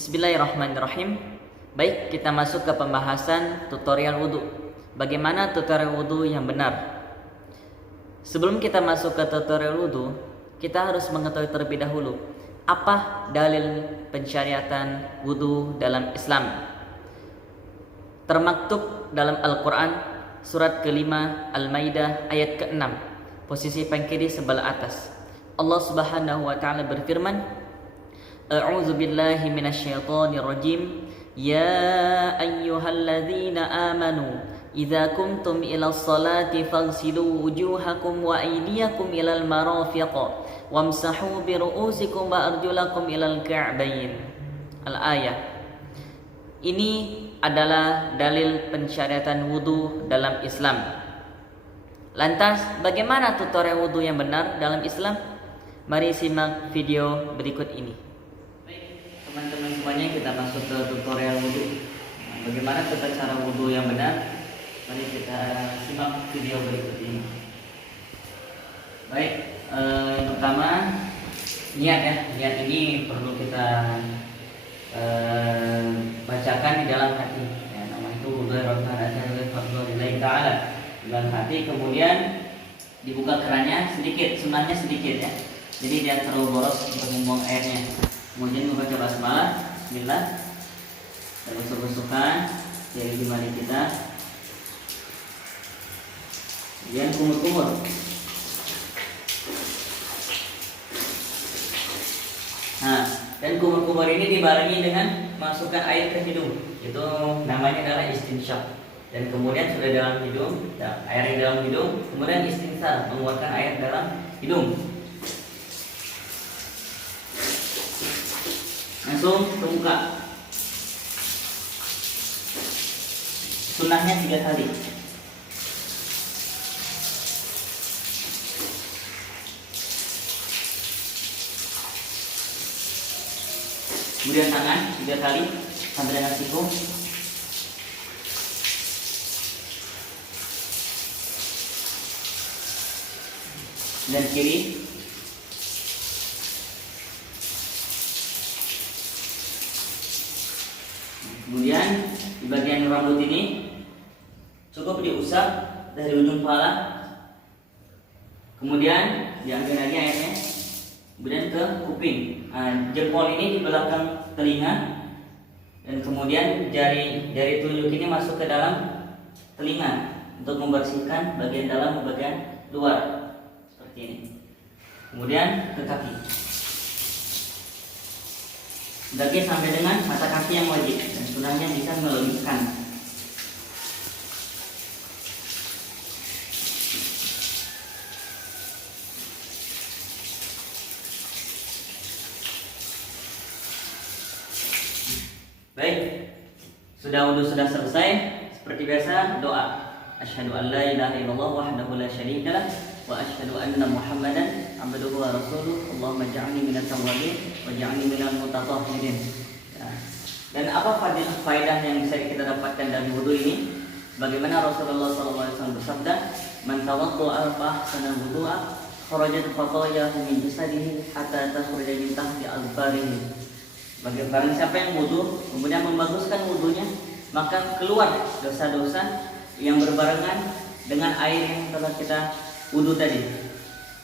Bismillahirrahmanirrahim. Baik, kita masuk ke pembahasan tutorial wudhu. Bagaimana tutorial wudhu yang benar? Sebelum kita masuk ke tutorial wudhu, kita harus mengetahui terlebih dahulu apa dalil pensyariatan wudhu dalam Islam. Termaktub dalam Al-Quran surat kelima Al-Maidah ayat ke-6, posisi paling kiri sebelah atas. Allah Subhanahu wa taala berfirman, A'udzu billahi minasyaitonir rajim. Ya ayyuhalladzina amanu idza kumtum ilas salati faghsilu wujuhakum wa aydiyakum ilal marafiq wamsahu bi ru'usikum wa arjulakum ilal ka'bayn. Al-ayah. Ini adalah dalil pensyariatan wudu dalam Islam. Lantas, bagaimana tutorial wudu yang benar dalam Islam? Mari simak video berikut ini. Teman-teman semuanya, kita masuk ke tutorial wudhu. Bagaimana tata cara wudhu yang benar? Mari kita simak video berikut ini. Baik, yang pertama niat ya. Niat ini perlu kita bacakan di dalam hati. Ya, nama itu wudhu lillahi ta'ala. Di dalam hati, kemudian dibuka kerannya sedikit, sunnahnya sedikit ya. Jadi dia terlalu boros untuk membuang airnya. Kemudian membaca basmalah, bismillah, dan gosok-gosokan jari jemari kita. Kemudian kumur-kumur. Nah, dan kumur-kumur ini dibarengi dengan masukkan air ke hidung. Itu namanya adalah istinsyak. Dan kemudian sudah dalam hidung, air di dalam hidung, kemudian istinsar, mengeluarkan air dalam hidung. Langsung ke muka. Sunnahnya 3 kali. Kemudian tangan 3 kali sampai dengan siku. Dan kiri. Kemudian di bagian rambut ini cukup diusap dari ujung kepala. Kemudian diambil lagi airnya. Kemudian ke kuping. Jempol ini di belakang telinga. Dan kemudian jari telunjuk ini masuk ke dalam telinga untuk membersihkan bagian dalam dan bagian luar. Seperti ini. Kemudian ke kaki. Daki sampai dengan mata kaki yang wajib, dan sunnahnya bisa melebihkan. Baik, sudah selesai. Seperti biasa, doa. Asyhadu an la ilaha illallah wahdahu la syarika lah wa asyhadu anna Muhammadan abduhu wa rasuluh. Allahumma ja'alni minat tawwabin wa ja'alni minal mutatahhirin. Ya. Dan apa faedah yang bisa kita dapatkan dari wudu ini? Bagaimana Rasulullah SAW bersabda, "Man tawadda'a fa ahsana wudu'a, kharajat khatayahu min jasadihi hatta takhruja min tahti azfarihi." Barang siapa yang wudu kemudian membaguskan wudunya, maka keluar dosa-dosa yang berbarengan dengan air yang telah kita wudu tadi.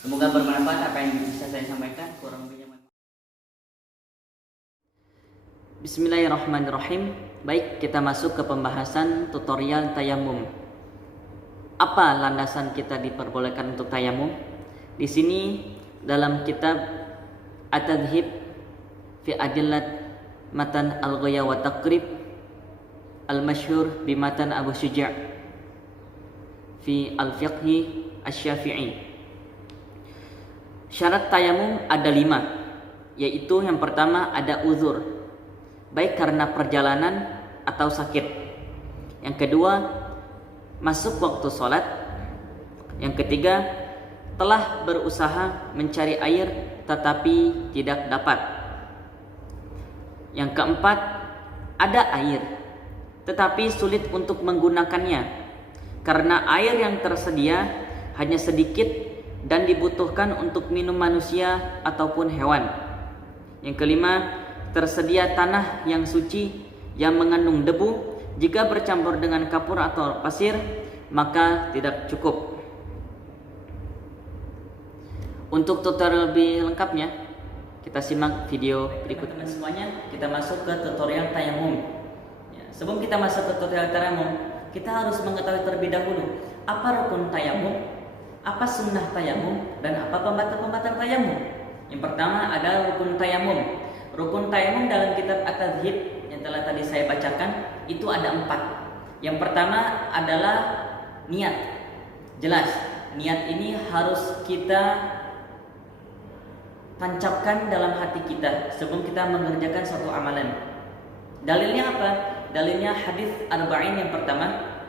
Semoga bermanfaat apa yang bisa saya sampaikan. Kurang lebihnya. Bismillahirrahmanirrahim. Baik, kita masuk ke pembahasan tutorial tayamum. Apa landasan kita diperbolehkan untuk tayamum? Di sini dalam kitab At-Tadhib fi Adillat Matan Al-Ghaya wa Taqrib Al-Masyhur bi Matan Abu Syuja' fi Al-Fiqhi Asy-Syafi'i. Syarat tayamum ada 5, yaitu yang pertama ada uzur, baik karena perjalanan atau sakit. Yang kedua, masuk waktu sholat. Yang ketiga, telah berusaha mencari air tetapi tidak dapat. Yang keempat, ada air tetapi sulit untuk menggunakannya karena air yang tersedia hanya sedikit dan dibutuhkan untuk minum manusia ataupun hewan. Yang kelima, tersedia tanah yang suci yang mengandung debu. Jika bercampur dengan kapur atau pasir, maka tidak cukup. Untuk tutorial lebih lengkapnya, kita simak video berikut. Teman-teman semuanya, kita masuk ke tutorial tayamum. Sebelum kita masuk ke tutorial tayamum, kita harus mengetahui terlebih dahulu apa rukun tayamum, apa sunnah tayamum, dan apa pembatal-pembatal tayamum. Yang pertama ada rukun tayamum. Rukun tayamum dalam kitab At-Tadhib yang telah tadi saya bacakan itu ada 4. Yang pertama adalah niat. Jelas, niat ini harus kita tancapkan dalam hati kita sebelum kita mengerjakan suatu amalan. Dalilnya apa? Dalilnya hadis arba'in yang pertama,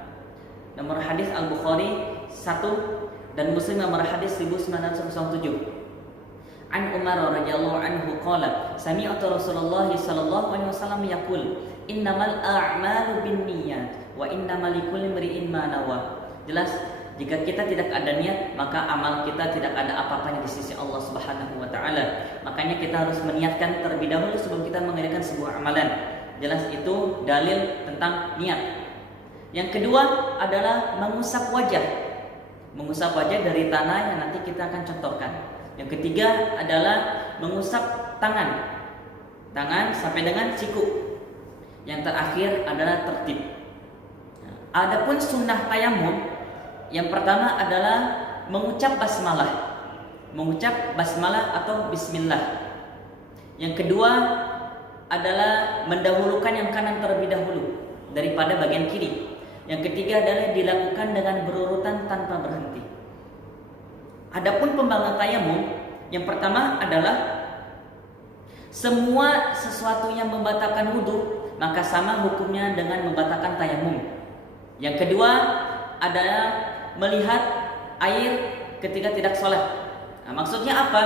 nomor hadis Al-Bukhari 1 dan Muslim nomor hadis 1907. An Umar radhiyallahu anhu qala sami'tu Rasulullah sallallahu alaihi wasallam yaqul innamal a'malu binniyat wa innamal likulli imri'in ma nawa. Jelas, jika kita tidak ada niat, maka amal kita tidak ada apa-apanya di sisi Allah Subhanahu wa taala. Makanya kita harus meniatkan terlebih dahulu sebelum kita mengerjakan sebuah amalan. Jelas, itu dalil tentang niat. Yang kedua adalah mengusap wajah. Mengusap wajah dari tanah yang nanti kita akan contohkan. Yang ketiga adalah mengusap tangan sampai dengan siku. Yang terakhir adalah tertib. Adapun sunnah tayamum, yang pertama adalah mengucap basmalah. Mengucap basmalah atau bismillah. Yang kedua adalah mendahulukan yang kanan terlebih dahulu daripada bagian kiri. Yang ketiga adalah dilakukan dengan berurutan tanpa berhenti. Adapun pembangunan tayamum, yang pertama adalah semua sesuatu yang membatalkan wudhu maka sama hukumnya dengan membatalkan tayamum. Yang kedua adalah melihat air ketika tidak sholat. Maksudnya apa?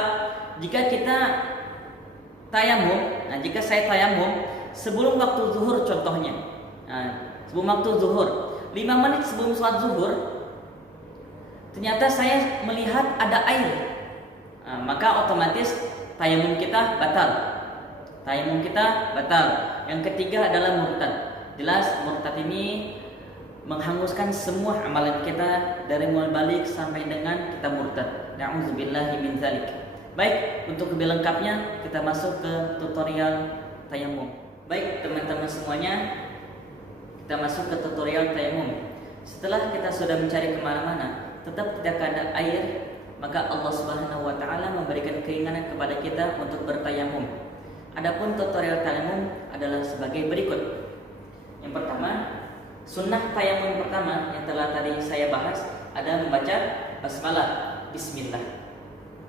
Jika kita tayamum, jika saya tayamum sebelum waktu zuhur contohnya, sebelum waktu zuhur, 5 menit sebelum sholat zuhur, ternyata saya melihat ada air, maka otomatis tayamum kita batal. Tayamum kita batal. Yang ketiga adalah murtad. Jelas, murtad ini menghanguskan semua amalan kita dari mulai balik sampai dengan kita murtad. Na'udzubillahi min dzalik. Baik, untuk lebih lengkapnya kita masuk ke tutorial tayamum. Baik, teman-teman semuanya, kita masuk ke tutorial tayamum. Setelah kita sudah mencari kemana-mana, tetap tidak ada air, maka Allah Subhanahu wa taala memberikan keinginan kepada kita untuk bertayamum. Adapun tutorial tayamum adalah sebagai berikut. Yang pertama, sunnah tayamum pertama yang telah tadi saya bahas ada membaca basmalah, bismillah.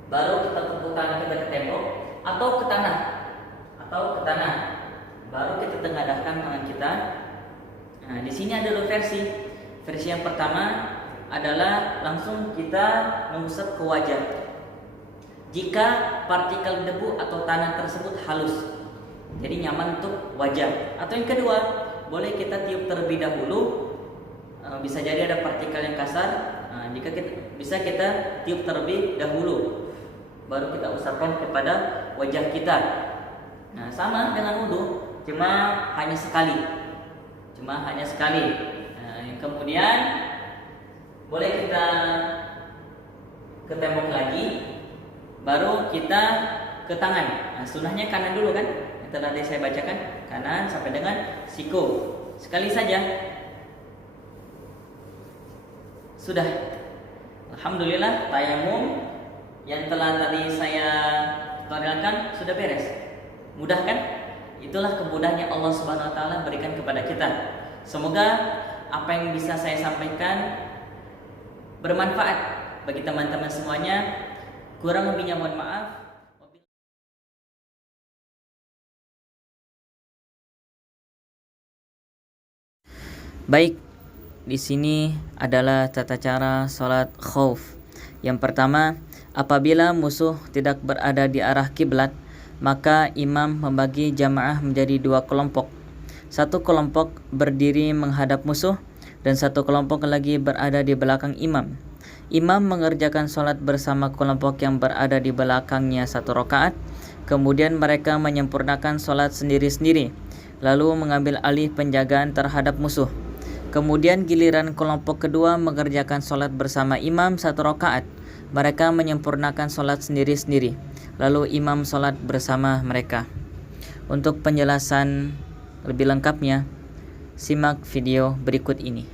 Baru kita tepuk tangan kita ke tembok atau ke tanah. Baru kita tengadahkan tangan kita. Di sini ada 2 versi. Versi yang pertama adalah langsung kita mengusap ke wajah. Jika partikel debu atau tanah tersebut halus, jadi nyaman untuk wajah. Atau yang kedua, boleh kita tiup terlebih dahulu. Bisa jadi ada partikel yang kasar. Bisa kita tiup terlebih dahulu, baru kita usapkan kepada wajah kita. Sama dengan wudu, cuma hanya sekali. Kemudian boleh kita ke tembok lagi, baru kita ke tangan. Sunnahnya kanan dulu kan, yang tadi saya bacakan, kanan sampai dengan siku. Sekali saja. Sudah. Alhamdulillah, tayamum yang telah tadi saya tutorialkan sudah beres. Mudah kan? Itulah kemudahan yang Allah Subhanahu wa taala berikan kepada kita. Semoga apa yang bisa saya sampaikan bermanfaat bagi teman-teman semuanya. Kurang lebihnya mohon maaf. Baik, di sini adalah tata cara sholat khauf. Yang pertama, apabila musuh tidak berada di arah kiblat, maka imam membagi jamaah menjadi 2 kelompok. Satu kelompok berdiri menghadap musuh dan satu kelompok lagi berada di belakang imam. Imam mengerjakan sholat bersama kelompok yang berada di belakangnya 1 rakaat. Kemudian mereka menyempurnakan solat sendiri-sendiri, lalu mengambil alih penjagaan terhadap musuh. Kemudian giliran kelompok kedua mengerjakan solat bersama imam 1 rakaat. Mereka menyempurnakan solat sendiri-sendiri, lalu imam solat bersama mereka. Untuk penjelasan lebih lengkapnya, simak video berikut ini.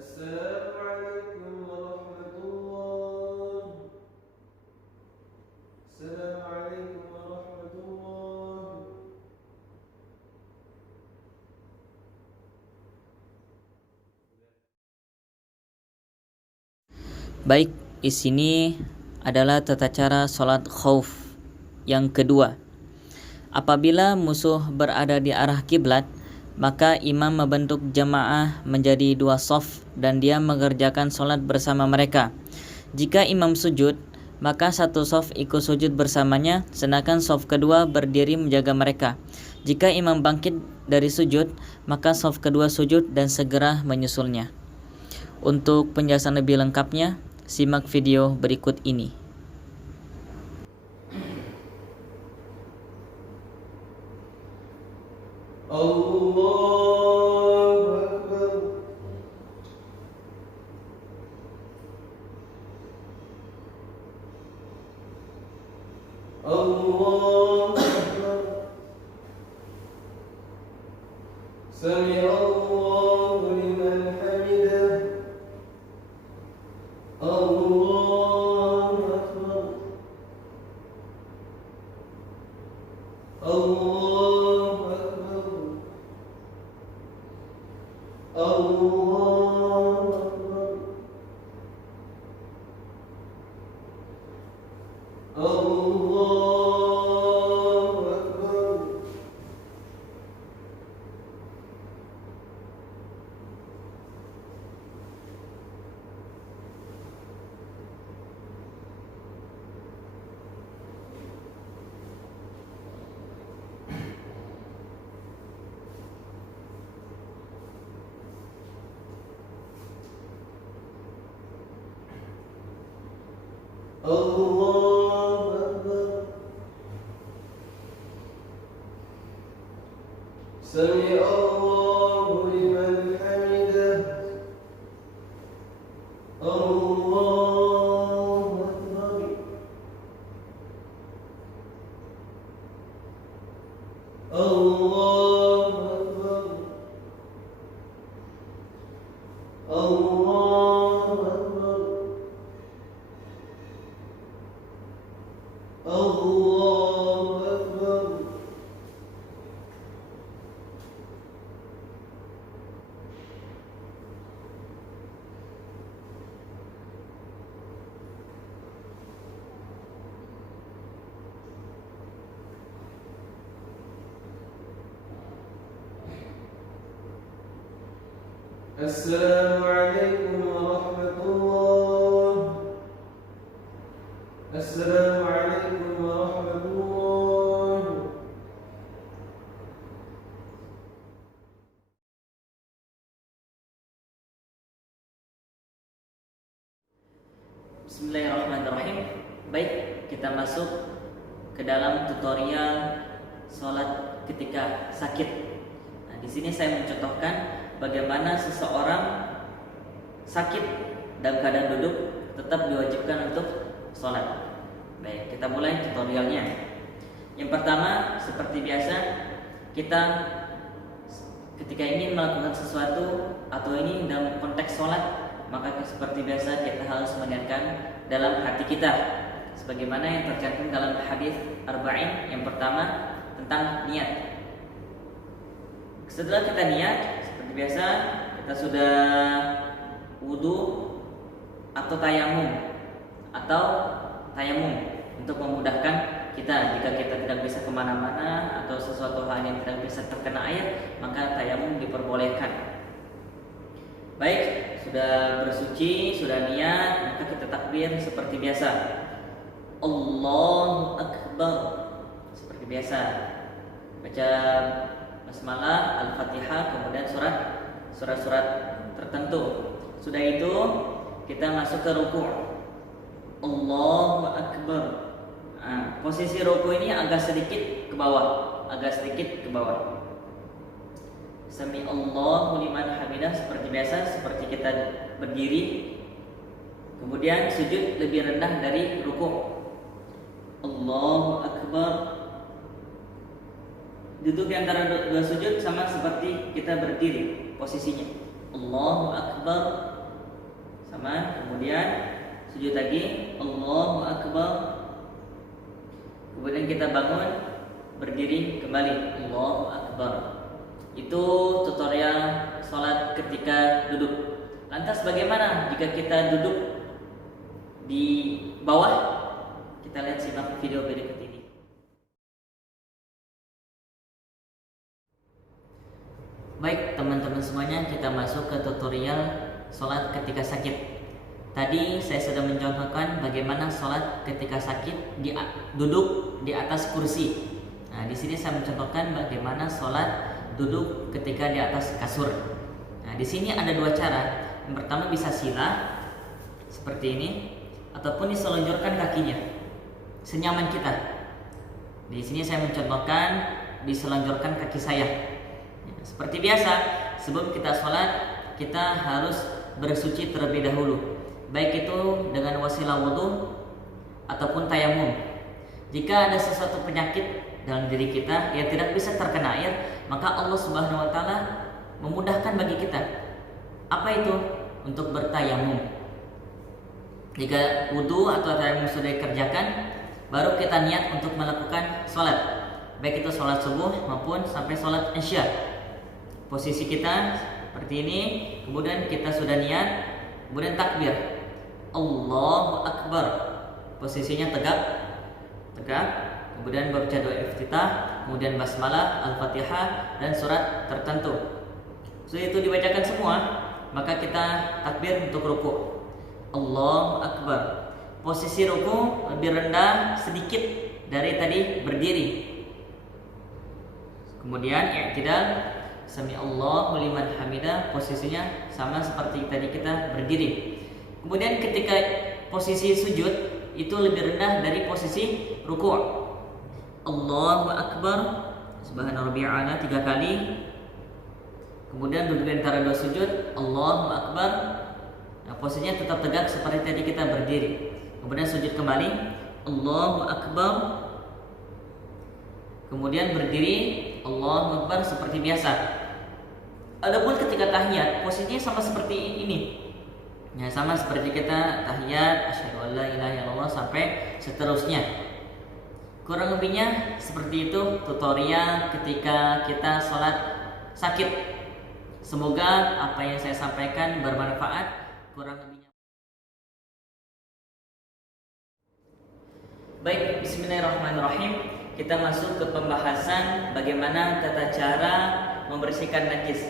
Assalamualaikum warahmatullahi. Assalamualaikum warahmatullahi. Baik, di sini adalah tata cara sholat khauf yang kedua. Apabila musuh berada di arah kiblat, maka imam membentuk jamaah menjadi 2 shaf dan dia mengerjakan sholat bersama mereka. Jika imam sujud, maka 1 shaf ikut sujud bersamanya, sedangkan shaf kedua berdiri menjaga mereka. Jika imam bangkit dari sujud, maka shaf kedua sujud dan segera menyusulnya. Untuk penjelasan lebih lengkapnya, simak video berikut ini. Allahu Akbar. Allahu Akbar. Sami Allahu liman hamidah. Allahu Akbar. Allahu Akbar. Allahu Akbar. Allahu Akbar. الله أكبر سمع الله لمن حمده الله أكبر الله أكبر الله أكبر الله أكبر السلام عليكم ورحمة الله. السلام عليكم ورحمة الله. Bismillahirrahmanirrahim. Baik, kita masuk ke dalam tutorial sholat ketika sakit. Nah, di sini saya mencontohkan bagaimana seseorang sakit dalam keadaan duduk tetap diwajibkan untuk sholat. Baik, kita mulai tutorialnya. Yang pertama, seperti biasa, kita ketika ingin melakukan sesuatu atau ini dalam konteks sholat, maka seperti biasa kita harus meniatkan dalam hati kita, sebagaimana yang tercantum dalam hadis arba'in yang pertama tentang niat. Setelah kita niat, seperti biasa kita sudah wudu atau tayamum untuk memudahkan kita jika kita tidak bisa kemana-mana atau sesuatu hal yang tidak bisa terkena air, maka tayamum diperbolehkan. Baik, sudah bersuci, sudah niat, maka kita takbir seperti biasa. Allahu Akbar. Seperti biasa. Baca basmalah, Al-Fatihah, kemudian surat-surat tertentu. Sudah itu, kita masuk ke ruku'. Allahu Akbar. Nah, posisi ruku' ini agak sedikit ke bawah, Sami Allahu liman hamidah, seperti biasa, seperti kita berdiri. Kemudian sujud lebih rendah dari ruku'. Allahu Akbar. Duduk di antara dua sujud sama seperti kita berdiri posisinya. Allahu Akbar. Sama, kemudian sujud lagi. Allahu Akbar. Kemudian kita bangun, berdiri kembali. Allahu Akbar. Itu tutorial sholat ketika duduk. Lantas bagaimana jika kita duduk di bawah? Kita lihat, simak video berikut ini. Baik teman-teman semuanya, kita masuk ke tutorial sholat ketika sakit. Tadi saya sudah mencontohkan bagaimana sholat ketika sakit duduk di atas kursi. Nah, di sini saya mencontohkan bagaimana sholat duduk ketika di atas kasur. Nah, di sini ada dua cara. Yang pertama bisa sila seperti ini, ataupun diselonjorkan kakinya senyaman kita. Di sini saya mencontohkan diselonjorkan kaki saya. Seperti biasa, sebelum kita sholat kita harus bersuci terlebih dahulu, baik itu dengan wasilah wudu ataupun tayamum. Jika ada sesuatu penyakit dalam diri kita yang tidak bisa terkena air, maka Allah Subhanahu wa taala memudahkan bagi kita. Apa itu? Untuk bertayamum. Jika wudu atau tayamum sudah dikerjakan, baru kita niat untuk melakukan sholat, baik itu sholat subuh maupun sampai sholat isya. Posisi kita seperti ini, kemudian kita sudah niat, kemudian takbir. Allahu Akbar. Posisinya tegak, kemudian baca doa iftitah, kemudian basmalah, Al-Fatihah, dan surat tertentu. Setelah itu dibacakan semua, maka kita takbir untuk ruku'. Allahu Akbar. Posisi ruku' lebih rendah sedikit dari tadi berdiri. Kemudian i'tidal, Sami Allahu liman hamidah, posisinya sama seperti tadi kita berdiri. Kemudian ketika posisi sujud itu lebih rendah dari posisi ruku'. Allahu Akbar, Subhana rabbiyal a'la 3 kali. Kemudian duduk di antara 2 sujud, Allahu Akbar. Nah, posisinya tetap tegak seperti tadi kita berdiri. Kemudian sujud kembali, Allahu Akbar. Kemudian berdiri, Allahu Akbar seperti biasa. Adapun ketika tahiyat, posisinya sama seperti ini. Ya, sama seperti kita tahiyat, asyhadu an la ilaha illallah sampai seterusnya. Kurang lebihnya seperti itu tutorial ketika kita sholat sakit. Semoga apa yang saya sampaikan bermanfaat. Kurang lebihnya. Baik, bismillahirrahmanirrahim. Kita masuk ke pembahasan bagaimana tata cara membersihkan najis.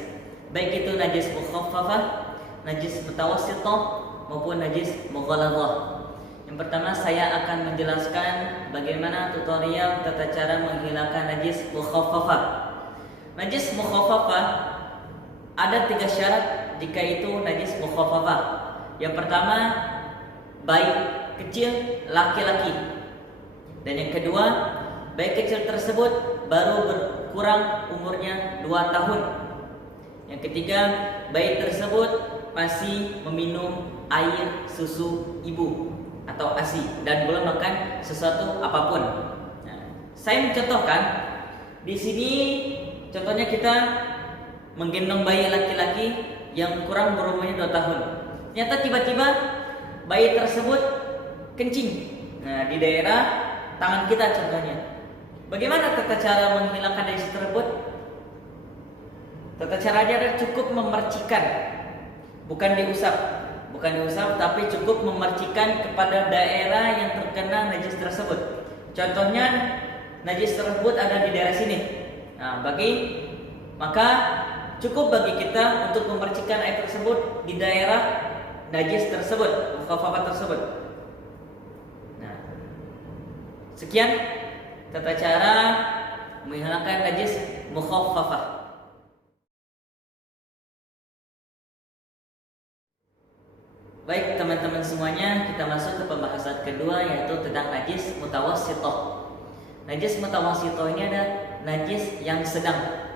Baik itu najis mukhaffafah, najis mutawassithah maupun najis mughalladhah. Yang pertama saya akan menjelaskan bagaimana tutorial tata cara menghilangkan najis mukhaffafah. Najis mukhaffafah ada 3 syarat jika itu najis mukhaffafah. Yang pertama, bayi kecil laki-laki. Dan yang kedua, bayi kecil tersebut baru berkurang umurnya 2 tahun. Yang ketiga, bayi tersebut masih meminum air susu ibu atau ASI dan belum makan sesuatu apapun. Nah, saya mencontohkan di sini contohnya kita menggendong bayi laki-laki yang kurang berumurnya 2 tahun. Ternyata tiba-tiba bayi tersebut kencing. Nah, di daerah tangan kita contohnya. Bagaimana tata cara menghilangkan najis tersebut? Tata caranya adalah cukup memercikan, bukan diusap, tapi cukup memercikan kepada daerah yang terkena najis tersebut. Contohnya najis tersebut ada di daerah sini. Nah, maka cukup bagi kita untuk memercikan air tersebut di daerah najis tersebut, mukhaffafah tersebut. Nah, sekian tata cara menghilangkan najis mukhaffafah. Baik teman-teman semuanya, kita masuk ke pembahasan kedua yaitu tentang najis mutawassithah. Najis mutawassithah ini ada najis yang sedang.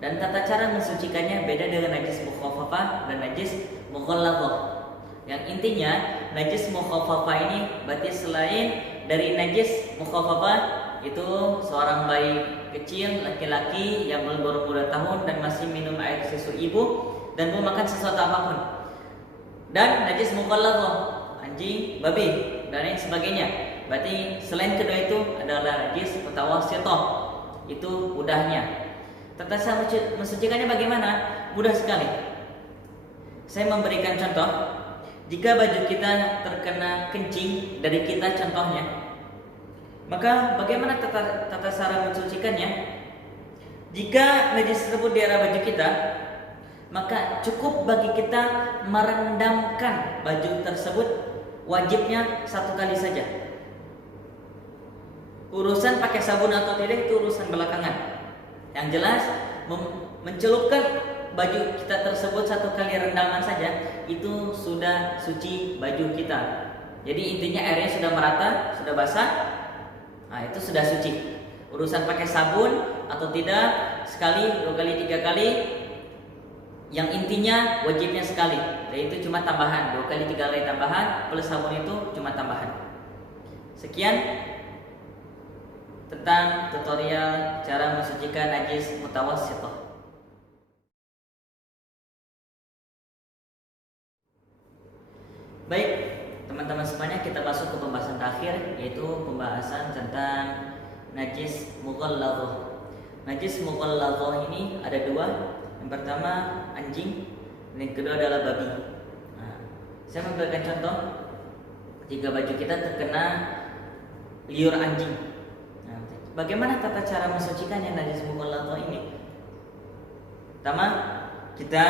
Dan tata cara mensucikannya beda dengan najis mukhaffafah dan najis mughalladhah. Yang intinya najis mukhaffafah ini berarti selain dari najis mukhaffafah itu seorang bayi kecil laki-laki yang belum berumur 2 tahun dan masih minum air susu ibu dan belum makan sesuatu apapun. Dan najis mughalladhah, anjing, babi dan lain sebagainya. Berarti selain kedua itu adalah najis mutawassithah. Itu mudahnya. Tata cara mensucikannya bagaimana? Mudah sekali. Saya memberikan contoh. Jika baju kita terkena kencing dari kita contohnya, maka bagaimana tata cara mensucikannya? Jika najis tersebut di area baju kita, maka cukup bagi kita merendamkan baju tersebut, wajibnya 1 kali saja. Urusan pakai sabun atau tidak itu urusan belakangan. Yang jelas mencelupkan baju kita tersebut 1 kali rendaman saja itu sudah suci baju kita. Jadi intinya airnya sudah merata, sudah basah. Nah, itu sudah suci. Urusan pakai sabun atau tidak, sekali, 2 kali, 3 kali, yang intinya wajibnya sekali, yaitu cuma tambahan 2 kali 3 kali tambahan plus sabun itu cuma tambahan. Sekian tentang tutorial cara mensucikan najis mutawassithah. Baik teman-teman semuanya, kita masuk ke pembahasan terakhir yaitu pembahasan tentang najis mughalladhah. Najis mughalladhah ini ada 2. Yang pertama anjing, dan yang kedua adalah babi. Nah, saya memberikan contoh jika baju kita terkena liur anjing. Nah, bagaimana tata cara mensucikannya najis mughalladhah ini? Pertama, kita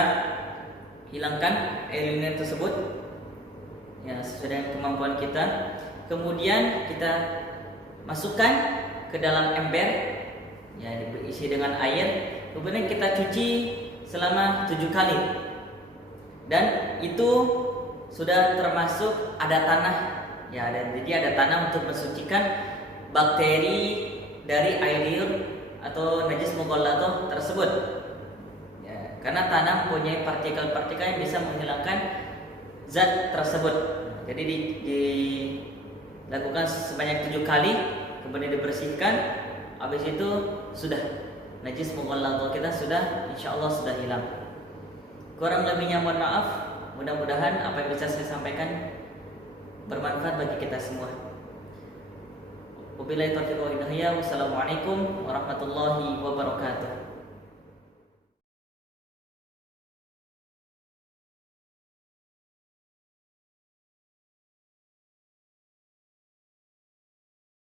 hilangkan air liur tersebut, ya sesuai dengan kemampuan kita. Kemudian kita masukkan ke dalam ember, ya diisi dengan air. Kemudian kita cuci selama 7 kali. Dan itu sudah termasuk ada tanah Ya, jadi ada tanah untuk mensucikan bakteri dari air liur atau najis mughalladhah tersebut. Ya, karena tanah mempunyai partikel-partikel yang bisa menghilangkan zat tersebut. Jadi dilakukan sebanyak 7 kali, kemudian dibersihkan. Habis itu sudah najis mughalladhah kita sudah insyaallah sudah hilang. Kurang lebihnya mohon maaf. Mudah-mudahan apa yang bisa saya sampaikan bermanfaat bagi kita semua. Wabillahi taufiq wal hidayah. Wassalamualaikum warahmatullahi wabarakatuh.